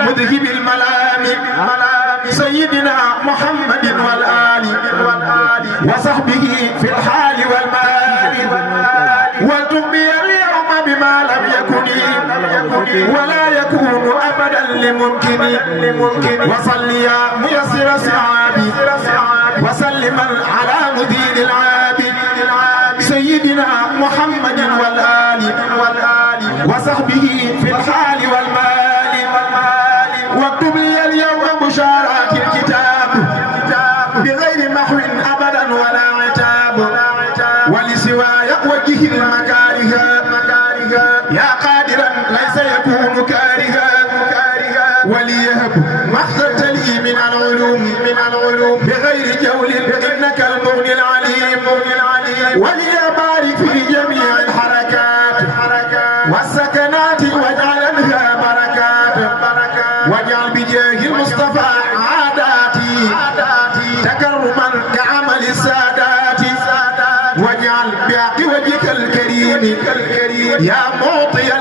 مذهب الملام سيدنا محمد والآل وصحبه في الحال والمال وتبي اليوم بما لم يكن ولا يكون أبدا لممكن وصل يا ميسر صعابي وسلما على مدين العابد سيدنا محمد والآل وصحبه في الحال والمال واكتب لي اليوم بشارات الكتاب بغير محو أبدا ولا عتاب ولسواي وجه المكاره يا قادرا ليس يكون كارها وليهب ما اخترت لي من العلوم بغير جول إنك المغني العليم وليبارك في جميع الحركات والسكنات واجعلنها بركات واجعل بجاه المصطفى عاداتي تكرما كعمل السادات واجعل بحق وجهك الكريم يا معطي